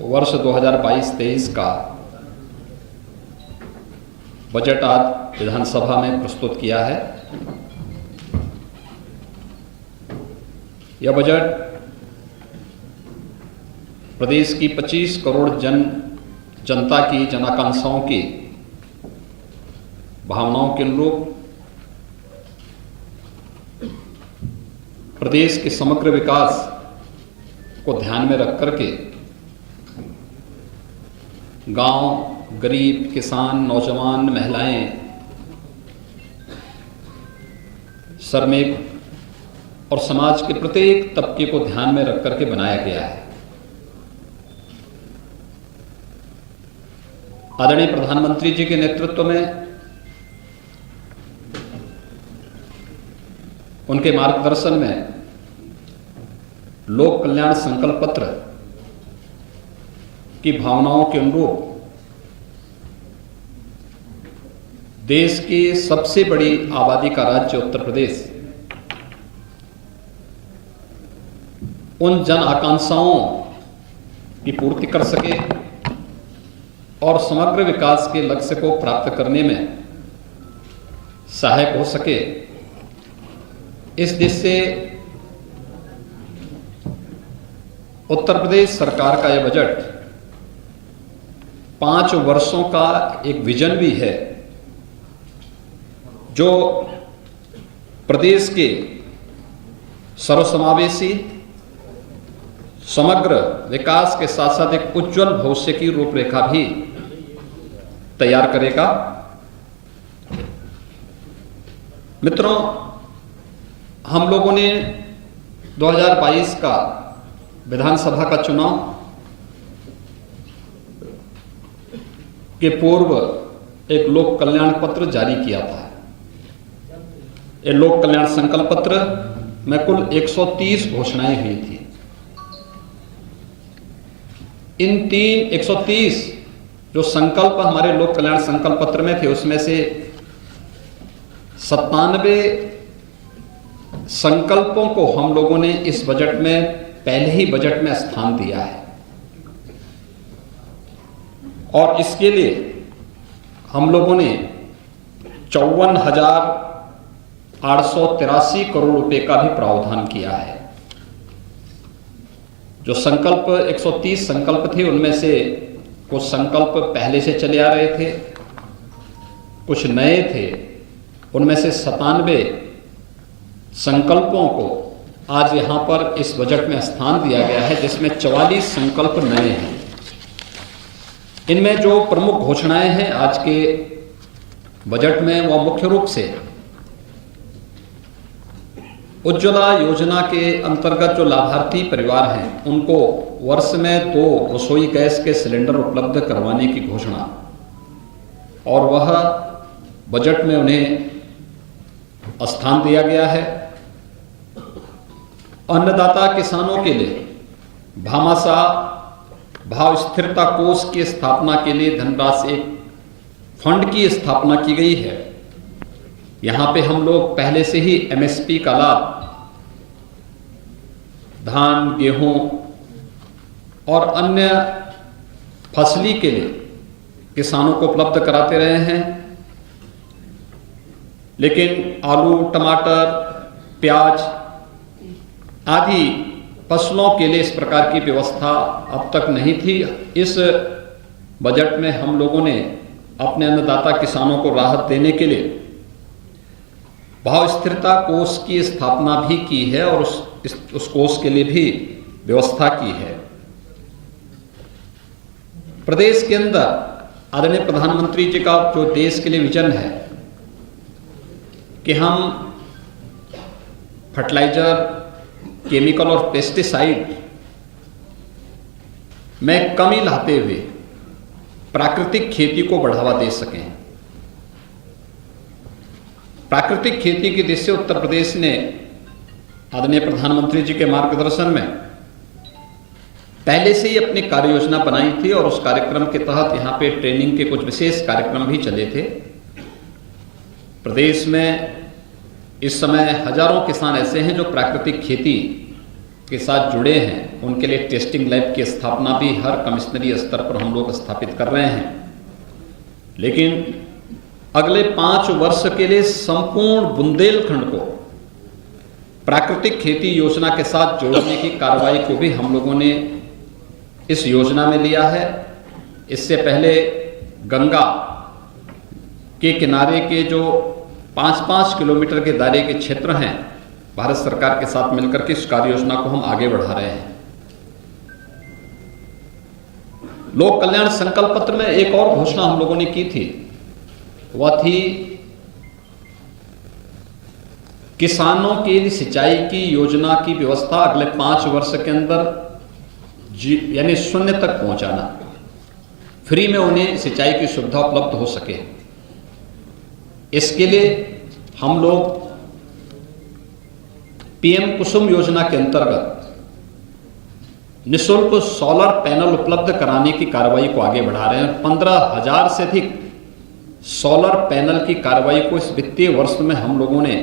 वर्ष 2022-23 का बजट आज विधानसभा में प्रस्तुत किया है। यह बजट प्रदेश की 25 करोड़ जनता की जनाकांक्षाओं की भावनाओं के अनुरूप प्रदेश के समग्र विकास को ध्यान में रख करके गांव, गरीब, किसान, नौजवान, महिलाएं, श्रमिक और समाज के प्रत्येक तबके को ध्यान में रख करके बनाया गया है। आदरणीय प्रधानमंत्री जी के नेतृत्व में, उनके मार्गदर्शन में लोक कल्याण संकल्प पत्र की भावनाओं के अनुरूप देश की सबसे बड़ी आबादी का राज्य उत्तर प्रदेश उन जन आकांक्षाओं की पूर्ति कर सके और समग्र विकास के लक्ष्य को प्राप्त करने में सहायक हो सके, इस दिशा से उत्तर प्रदेश सरकार का यह बजट 5 वर्षों का एक विजन भी है, जो प्रदेश के सर्वसमावेशी समग्र विकास के साथ साथ एक उज्जवल भविष्य की रूपरेखा भी तैयार करेगा। मित्रों, हम लोगों ने 2022 का विधानसभा का चुनाव के पूर्व एक लोक कल्याण पत्र जारी किया था। ये लोक कल्याण संकल्प पत्र में कुल 130 घोषणाएं हुई थी। इन 130 जो संकल्प हमारे लोक कल्याण संकल्प पत्र में थे, उसमें से 97 संकल्पों को हम लोगों ने इस बजट में, पहले ही बजट में स्थान दिया है और इसके लिए हम लोगों ने 54,883 करोड़ रुपए का भी प्रावधान किया है। जो संकल्प 130 संकल्प थे, उनमें से कुछ संकल्प पहले से चले आ रहे थे, कुछ नए थे। उनमें से 97 संकल्पों को आज यहां पर इस बजट में स्थान दिया गया है, जिसमें 44 संकल्प नए हैं। इनमें जो प्रमुख घोषणाएं हैं आज के बजट में, वह मुख्य रूप से उज्ज्वला योजना के अंतर्गत जो लाभार्थी परिवार हैं, उनको वर्ष में 2 रसोई गैस के सिलेंडर उपलब्ध करवाने की घोषणा, और वह बजट में उन्हें स्थान दिया गया है। अन्नदाता किसानों के लिए भामाशाह भाव स्थिरता कोष की स्थापना के लिए धनराशि, एक फंड की स्थापना की गई है। यहां पे हम लोग पहले से ही एमएसपी का लाभ धान, गेहूं और अन्य फसली के लिए किसानों को उपलब्ध कराते रहे हैं, लेकिन आलू, टमाटर, प्याज आदि फसलों के लिए इस प्रकार की व्यवस्था अब तक नहीं थी। इस बजट में हम लोगों ने अपने अन्नदाता किसानों को राहत देने के लिए भाव स्थिरता कोष की स्थापना भी की है और उस कोष के लिए भी व्यवस्था की है। प्रदेश के अंदर आदरणीय प्रधानमंत्री जी का जो देश के लिए विजन है कि हम फर्टिलाइजर, केमिकल और पेस्टिसाइड में कमी लाते हुए प्राकृतिक खेती को बढ़ावा दे सकें। प्राकृतिक खेती की दिशा से उत्तर प्रदेश ने आदरणीय प्रधानमंत्री जी के मार्गदर्शन में पहले से ही अपनी कार्य योजना बनाई थी और उस कार्यक्रम के तहत यहाँ पे ट्रेनिंग के कुछ विशेष कार्यक्रम भी चले थे। प्रदेश में इस समय हजारों किसान ऐसे हैं जो प्राकृतिक खेती के साथ जुड़े हैं उनके लिए टेस्टिंग लैब की स्थापना भी हर कमिश्नरी स्तर पर हम लोग स्थापित कर रहे हैं। लेकिन अगले 5 वर्ष के लिए संपूर्ण बुंदेलखंड को प्राकृतिक खेती योजना के साथ जोड़ने की कार्रवाई को भी हम लोगों ने इस योजना में लिया है। इससे पहले गंगा के किनारे के जो 5-5 किलोमीटर के दायरे के क्षेत्र हैं, भारत सरकार के साथ मिलकर के इस कार्य योजना को हम आगे बढ़ा रहे हैं। लोक कल्याण संकल्प पत्र में एक और घोषणा हम लोगों ने की थी, वह थी किसानों के लिए सिंचाई की योजना की व्यवस्था अगले 5 वर्ष के अंदर यानी 0 तक पहुंचाना, फ्री में उन्हें सिंचाई की सुविधा उपलब्ध हो सके। इसके लिए हम लोग पीएम कुसुम योजना के अंतर्गत निःशुल्क सोलर पैनल उपलब्ध कराने की कार्रवाई को आगे बढ़ा रहे हैं। 15,000 से अधिक सोलर पैनल की कार्रवाई को इस वित्तीय वर्ष में हम लोगों ने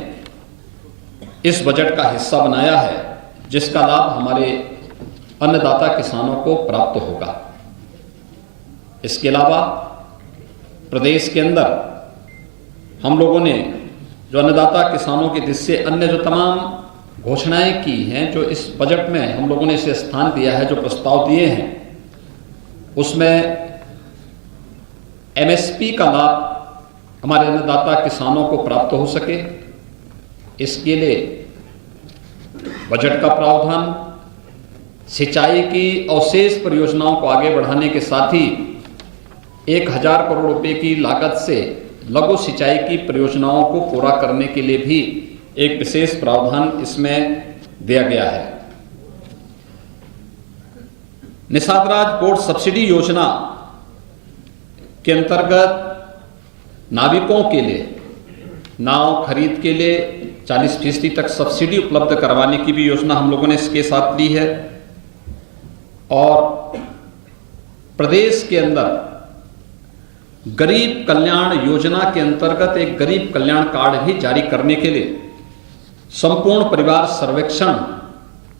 इस बजट का हिस्सा बनाया है, जिसका लाभ हमारे अन्नदाता किसानों को प्राप्त होगा। इसके अलावा प्रदेश के अंदर हम लोगों ने जो अन्नदाता किसानों के जिससे अन्य जो तमाम घोषणाएं की हैं, जो इस बजट में हम लोगों ने इसे स्थान दिया है, जो प्रस्ताव दिए हैं, उसमें एमएसपी का लाभ हमारे अन्नदाता किसानों को प्राप्त हो सके, इसके लिए बजट का प्रावधान सिंचाई की अवशेष परियोजनाओं को आगे बढ़ाने के साथ ही 1,000 करोड़ रुपए की लागत से लघु सिंचाई की परियोजनाओं को पूरा करने के लिए भी एक विशेष प्रावधान इसमें दिया गया है। निषाद राज बोर्ड सब्सिडी योजना के अंतर्गत नाविकों के लिए नाव खरीद के लिए 40% तक सब्सिडी उपलब्ध करवाने की भी योजना हम लोगों ने इसके साथ ली है। और प्रदेश के अंदर गरीब कल्याण योजना के अंतर्गत एक गरीब कल्याण कार्ड भी जारी करने के लिए संपूर्ण परिवार सर्वेक्षण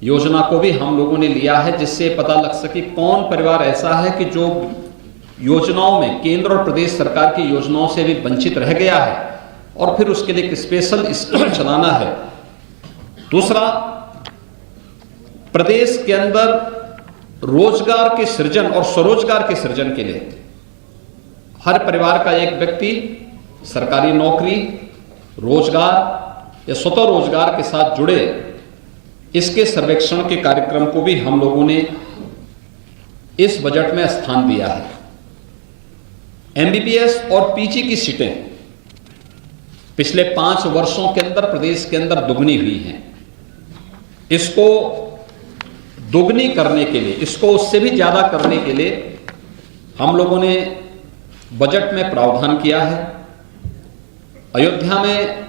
योजना को भी हम लोगों ने लिया है, जिससे पता लग सके कौन परिवार ऐसा है कि जो योजनाओं में केंद्र और प्रदेश सरकार की योजनाओं से भी वंचित रह गया है, और फिर उसके लिए एक स्पेशल स्कीम चलाना है। दूसरा, प्रदेश के अंदर रोजगार के सृजन और स्वरोजगार के सृजन के लिए हर परिवार का एक व्यक्ति सरकारी नौकरी, रोजगार या स्वतः रोजगार के साथ जुड़े, इसके सर्वेक्षण के कार्यक्रम को भी हम लोगों ने इस बजट में स्थान दिया है। एमबीबीएस और पीजी की सीटें पिछले 5 वर्षों के अंदर प्रदेश के अंदर दुगनी हुई हैं। इसको दुगनी करने के लिए, इसको उससे भी ज्यादा करने के लिए हम लोगों ने बजट में प्रावधान किया है। अयोध्या में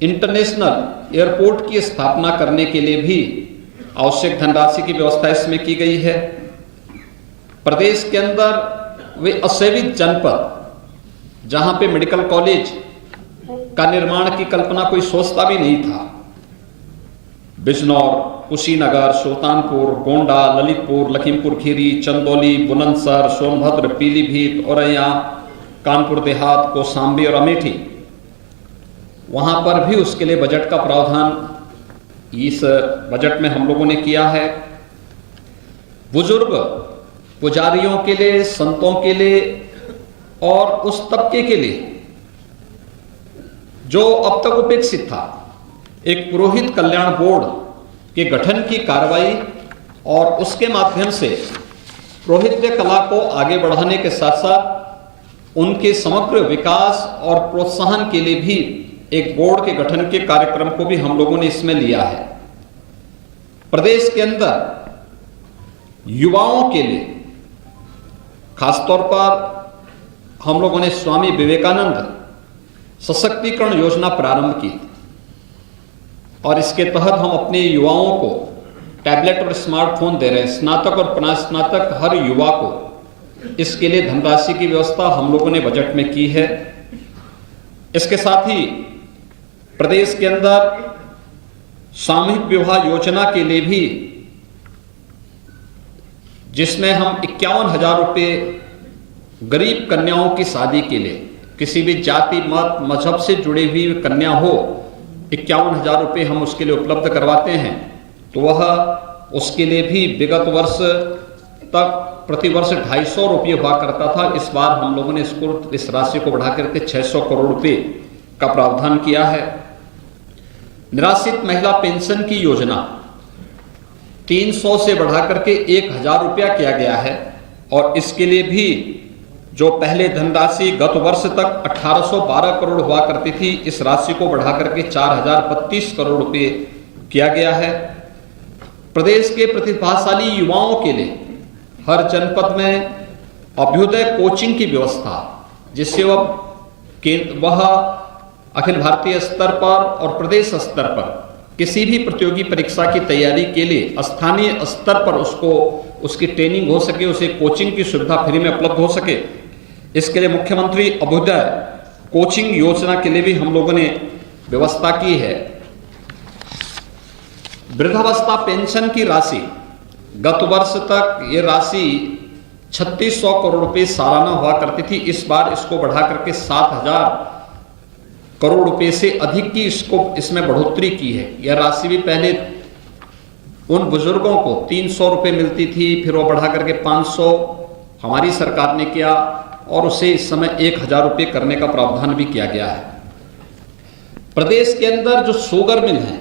इंटरनेशनल एयरपोर्ट की स्थापना करने के लिए भी आवश्यक धनराशि की व्यवस्था इसमें की गई है। प्रदेश के अंदर वे असेवित जनपद जहां पे मेडिकल कॉलेज का निर्माण की कल्पना कोई सोचता भी नहीं था, बिजनौर, कुशीनगर, सुल्तानपुर, गोंडा, ललितपुर, लखीमपुर खीरी, चंदौली, बुलंदशहर, सोनभद्र, पीलीभीत, औरैया, कानपुर देहात, कौशाम्बी और अमेठी, वहां पर भी उसके लिए बजट का प्रावधान इस बजट में हम लोगों ने किया है। बुजुर्ग पुजारियों के लिए, संतों के लिए और उस तबके के लिए जो अब तक उपेक्षित था, एक पुरोहित कल्याण बोर्ड के गठन की कार्रवाई और उसके माध्यम से पुरोहित्य कला को आगे बढ़ाने के साथ साथ उनके समग्र विकास और प्रोत्साहन के लिए भी एक बोर्ड के गठन के कार्यक्रम को भी हम लोगों ने इसमें लिया है। प्रदेश के अंदर युवाओं के लिए खासतौर पर हम लोगों ने स्वामी विवेकानंद सशक्तिकरण योजना प्रारंभ की और इसके तहत हम अपने युवाओं को टैबलेट और स्मार्टफोन दे रहे हैं। स्नातक और स्नातक हर युवा को इसके लिए धनराशि की व्यवस्था हम लोगों ने बजट में की है। इसके साथ ही प्रदेश के अंदर सामूहिक विवाह योजना के लिए भी, जिसमें हम 51,000 रुपये गरीब कन्याओं की शादी के लिए, किसी भी जाति मत मजहब से जुड़ी हुई कन्या हो, 51,000 रुपये हम उसके लिए उपलब्ध करवाते हैं। तो वह उसके लिए भी विगत वर्ष तक प्रतिवर्ष 250 रुपये हुआ करता था। इस बार हम लोगों ने इस राशि को बढ़ा करके 600 करोड़ रुपये का प्रावधान किया है। निराश्रित महिला पेंशन की योजना 300 से बढ़ा करके 1,000 रुपया किया गया है, और इसके लिए भी जो पहले धनराशि गत वर्ष तक 1,812 करोड़ हुआ करती थी, इस राशि को बढ़ा करके 4,032 करोड़ रुपये किया गया है। प्रदेश के प्रतिभाशाली युवाओं के लिए हर जनपद में अभ्युदय कोचिंग की व्यवस्था, जिससे वह अखिल भारतीय स्तर पर और प्रदेश स्तर पर किसी भी प्रतियोगी परीक्षा की तैयारी के लिए स्थानीय स्तर पर उसकी ट्रेनिंग हो सके, उसे कोचिंग की सुविधा फ्री में उपलब्ध हो सके। इसके लिए मुख्यमंत्री अभ्युदय कोचिंग योजना के लिए भी हम लोगों ने व्यवस्था की है। वृद्धावस्था पेंशन की राशि, गत वर्ष तक ये राशि 3,600 करोड़ रुपए सालाना हुआ करती थी। इस बार इसको बढ़ा करके 7,000 करोड़ रुपए से अधिक की इसमें बढ़ोतरी की है। यह राशि भी पहले उन बुजुर्गों को 300 रुपए मिलती थी, फिर वो बढ़ा करके 500 हमारी सरकार ने किया, और उसे इस समय 1,000 रुपये करने का प्रावधान भी किया गया है। प्रदेश के अंदर जो शुगर मिल है,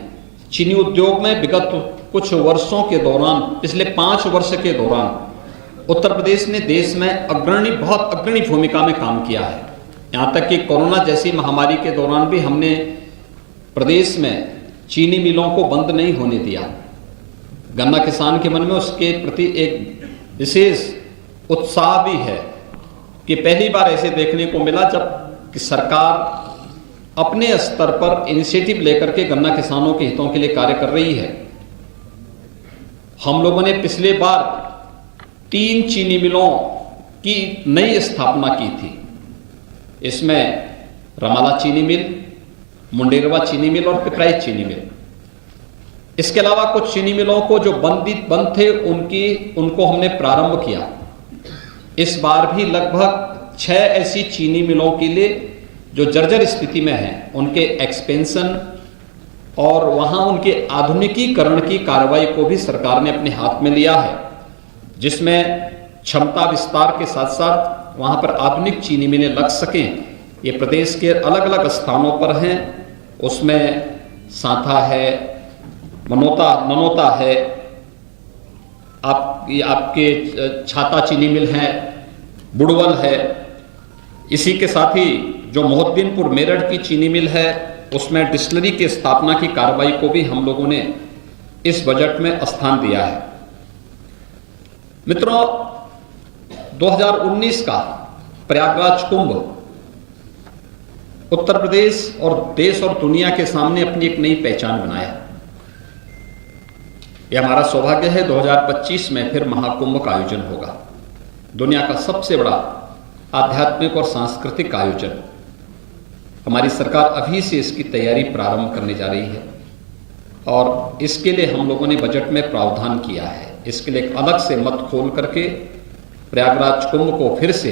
चीनी उद्योग में विगत कुछ वर्षों के दौरान, पिछले 5 वर्ष के दौरान उत्तर प्रदेश ने देश में बहुत अग्रणी भूमिका में काम किया है। यहाँ तक कि कोरोना जैसी महामारी के दौरान भी हमने प्रदेश में चीनी मिलों को बंद नहीं होने दिया। गन्ना किसान के मन में उसके प्रति एक विशेष उत्साह भी है कि पहली बार ऐसे देखने को मिला जब कि सरकार अपने स्तर पर इनिशिएटिव लेकर के गन्ना किसानों के हितों के लिए कार्य कर रही है। हम लोगों ने पिछले बार 3 चीनी मिलों की नई स्थापना की थी। इसमें रमाला चीनी मिल, मुंडेरवा चीनी मिल और पिपराइच चीनी मिल। इसके अलावा कुछ चीनी मिलों को जो बंद थे उनको हमने प्रारंभ किया। इस बार भी लगभग 6 ऐसी चीनी मिलों के लिए जो जर्जर स्थिति में हैं, उनके एक्सपेंशन और वहां उनके आधुनिकीकरण की कार्रवाई को भी सरकार ने अपने हाथ में लिया है, जिसमें क्षमता विस्तार के साथ साथ वहां पर आधुनिक चीनी मिलें लग सकें। ये प्रदेश के अलग अलग स्थानों पर हैं। उसमें सांथा है, ननौता है, आपके छाता चीनी मिल है, बुड़वल है। इसी के साथ ही जो मोहद्दीनपुर मेरठ की चीनी मिल है, उसमें डिस्टिलरी की स्थापना की कार्रवाई को भी हम लोगों ने इस बजट में स्थान दिया है। मित्रों, 2019 का प्रयागराज कुंभ उत्तर प्रदेश और देश और दुनिया के सामने अपनी एक नई पहचान बनाया। यह हमारा सौभाग्य है 2025 में फिर महाकुंभ का आयोजन होगा। दुनिया का सबसे बड़ा आध्यात्मिक और सांस्कृतिक आयोजन। हमारी सरकार अभी से इसकी तैयारी प्रारंभ करने जा रही है और इसके लिए हम लोगों ने बजट में प्रावधान किया है। इसके लिए एक अलग से मत खोल करके प्रयागराज कुंभ को फिर से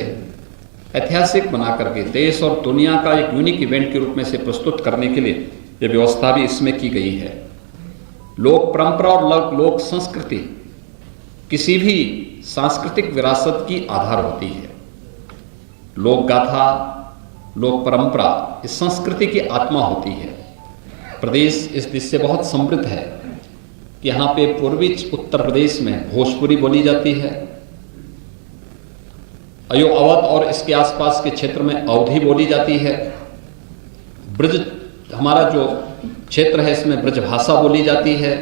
ऐतिहासिक बना करके देश और दुनिया का एक यूनिक इवेंट के रूप में से प्रस्तुत करने के लिए यह व्यवस्था भी इसमें की गई है। लोक परंपरा और लोक संस्कृति किसी भी सांस्कृतिक विरासत की आधार होती है। लोक गाथा, लोक परंपरा इस संस्कृति की आत्मा होती है। प्रदेश इस दिश से बहुत समृद्ध है कि यहाँ पे पूर्वी उत्तर प्रदेश में भोजपुरी बोली जाती है, अवध और इसके आसपास के क्षेत्र में अवधी बोली जाती है, ब्रज हमारा जो क्षेत्र है इसमें ब्रज भाषा बोली जाती है,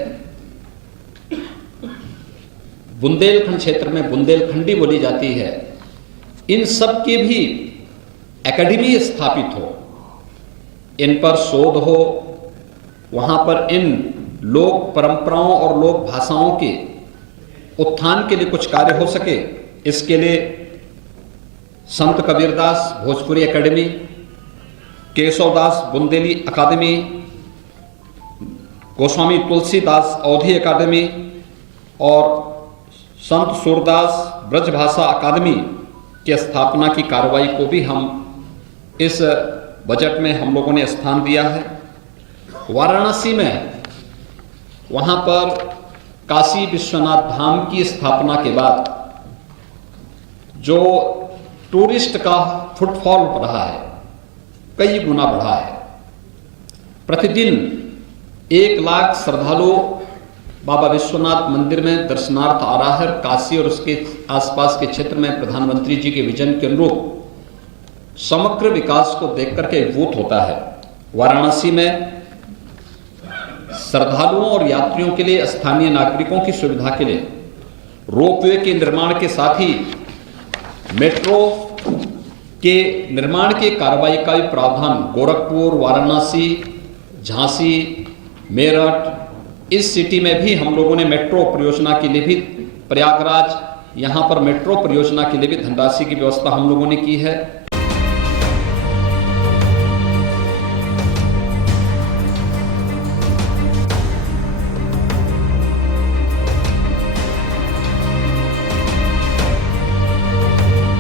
बुंदेलखंड क्षेत्र में बुंदेलखंडी बोली जाती है। इन सब के भी एकेडमी स्थापित हो, इन पर शोध हो, वहां पर इन लोक परंपराओं और लोक भाषाओं के उत्थान के लिए कुछ कार्य हो सके। इसके लिए संत कबीरदास भोजपुरी एकेडमी, केशवदास बुंदेली अकादमी, गोस्वामी तुलसीदास अवधी अकादमी और संत सूरदास ब्रजभाषा अकादमी की स्थापना की कार्रवाई को भी हम इस बजट में हम लोगों ने स्थान दिया है। वाराणसी में वहाँ पर काशी विश्वनाथ धाम की स्थापना के बाद जो टूरिस्ट का फुटफॉल रहा है कई गुना बढ़ा है। प्रतिदिन 1 लाख श्रद्धालु बाबा विश्वनाथ मंदिर में दर्शनार्थ आ रहा है। काशी और उसके आसपास के क्षेत्र में प्रधानमंत्री जी के विजन के अनुरूप समग्र विकास को देख करके अभिभूत होता है। वाराणसी में श्रद्धालुओं और यात्रियों के लिए, स्थानीय नागरिकों की सुविधा के लिए रोपवे के निर्माण के साथ ही मेट्रो के निर्माण की कार्रवाई का भी प्रावधान गोरखपुर, वाराणसी, झांसी, मेरठ, इस सिटी में भी हम लोगों ने मेट्रो परियोजना के लिए भी, प्रयागराज, यहाँ पर मेट्रो परियोजना के लिए भी धनराशि की व्यवस्था हम लोगों ने की है।